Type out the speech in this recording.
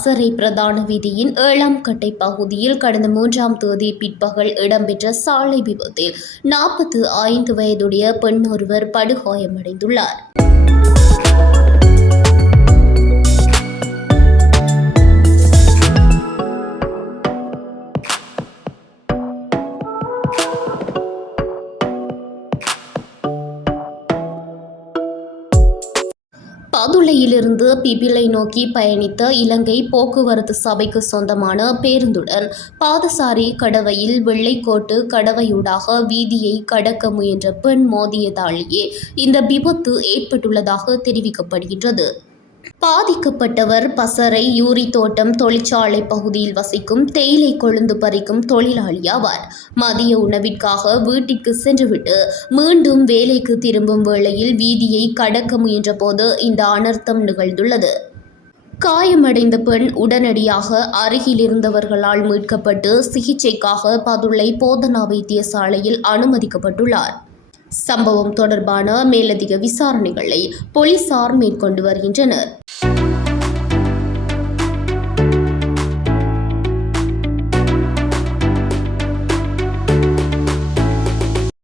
பசறை பிரதான வீதியின் 7ஆம் கட்டை பகுதியில் கடந்த 3ஆம் தேதி பிற்பகல் இடம்பெற்ற சாலை விபத்தில் 45 வயதுடைய பெண் ஒருவர் படுகாயமடைந்துள்ளார். பதுளையிலிருந்து பிபிலை நோக்கி பயணித்த இலங்கை போக்குவரத்து சபைக்கு சொந்தமான பேருந்துடன் பாதசாரி கடவையில் வெள்ளைக்கோட்டு கடவையூடாக வீதியை கடக்க முயன்ற பெண் மோதியதாலேயே இந்த விபத்து ஏற்பட்டுள்ளதாக தெரிவிக்கப்படுகின்றது. பாதிக்கப்பட்டவர் பசறை யூரி தோட்டம் தொழிற்சாலை பகுதியில் வசிக்கும் தேயிலை கொழுந்து பறிக்கும் தொழிலாளி ஆவார். மதிய உணவிற்காக வீட்டிற்கு சென்றுவிட்டு மீண்டும் வேலைக்கு திரும்பும் வேளையில் வீதியை கடக்க முயன்ற போது இந்த அனர்த்தம் நிகழ்ந்துள்ளது. காயமடைந்த பெண் உடனடியாக அருகில் இருந்தவர்களால் மீட்கப்பட்டு சிகிச்சைக்காக பதுளை போதனா வைத்தியசாலையில் அனுமதிக்கப்பட்டுள்ளார். சம்பவம் தொடர்பான மேலதிக விசாரணைகளை போலீசார் மேற்கொண்டு வருகின்றனர்.